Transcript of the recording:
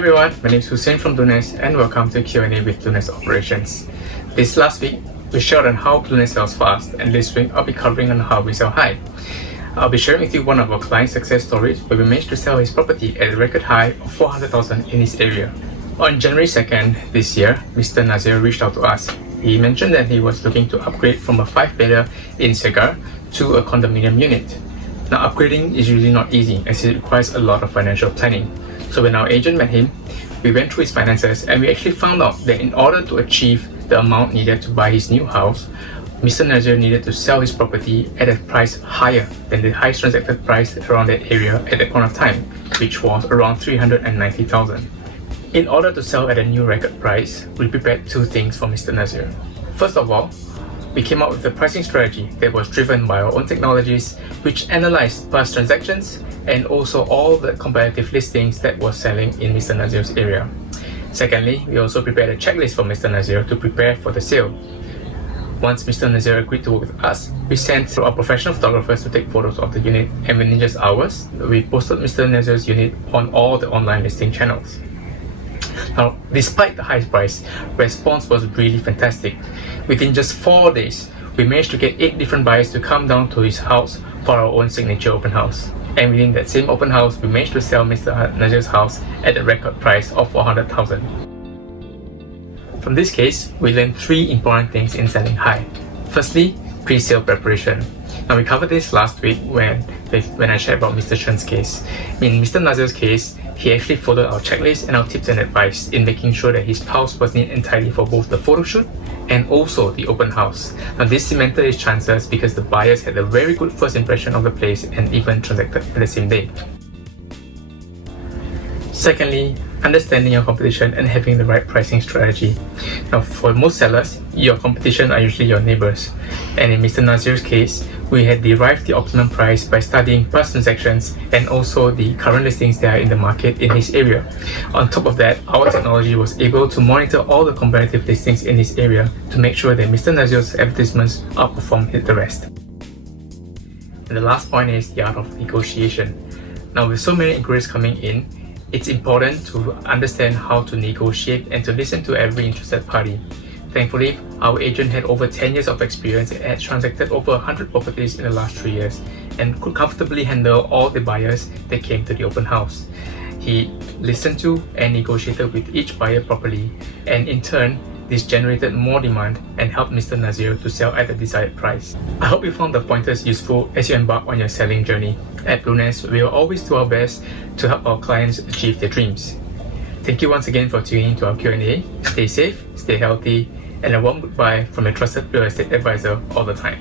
everyone, my name is Hussein from Bluenest and welcome to Q&A with Bluenest Operations. This last week, we shared on how Bluenest sells fast, and this week I'll be covering on how we sell high. I'll be sharing with you one of our client success stories where we managed to sell his property at a record high of 400,000 in his area. On January 2nd this year, Mr. Nazir reached out to us. He mentioned that he was looking to upgrade from a 5-bedder in Segar to a condominium unit. Now, upgrading is usually not easy as it requires a lot of financial planning. So when our agent met him, we went through his finances and we actually found out that in order to achieve the amount needed to buy his new house, Mr. Nazir needed to sell his property at a price higher than the highest transacted price around that area at that point of time, which was around 390,000. In order to sell at a new record price, we prepared two things for Mr. Nazir. First of all, we came up with a pricing strategy that was driven by our own technologies, which analyzed past transactions and also all the comparative listings that were selling in Mr. Nazir's area. Secondly, we also prepared a checklist for Mr. Nazir to prepare for the sale. Once Mr. Nazir agreed to work with us, we sent our professional photographers to take photos of the unit, and within just hours, we posted Mr. Nazir's unit on all the online listing channels. Now, despite the high price, response was really fantastic. Within just 4 days, we managed to get 8 different buyers to come down to his house for our own signature open house. And within that same open house, we managed to sell Mr. Nazir's house at a record price of 400,000. From this case, we learned 3 important things in selling high. Firstly, pre-sale preparation. Now, we covered this last week when I shared about Mr. Chen's case. In Mr. Nazir's case, he actually followed our checklist and our tips and advice in making sure that his house was neat and tidy for both the photo shoot and also the open house. Now, this cemented his chances because the buyers had a very good first impression of the place and even transacted the same day. Secondly, understanding your competition and having the right pricing strategy. Now, for most sellers, your competition are usually your neighbors. And in Mr. Nazir's case, we had derived the optimum price by studying past transactions and also the current listings that are in the market in his area. On top of that, our technology was able to monitor all the comparative listings in his area to make sure that Mr. Nazir's advertisements outperformed the rest. And the last point is the art of negotiation. Now, with so many inquiries coming in, it's important to understand how to negotiate and to listen to every interested party. Thankfully, our agent had over 10 years of experience and had transacted over 100 properties in the last 3 years and could comfortably handle all the buyers that came to the open house. He listened to and negotiated with each buyer properly, and in turn, this generated more demand and helped Mr. Nazir to sell at the desired price. I hope you found the pointers useful as you embark on your selling journey. At Bluenest, we will always do our best to help our clients achieve their dreams. Thank you once again for tuning into our Q&A. Stay safe, stay healthy, and a warm goodbye from your trusted real estate advisor all the time.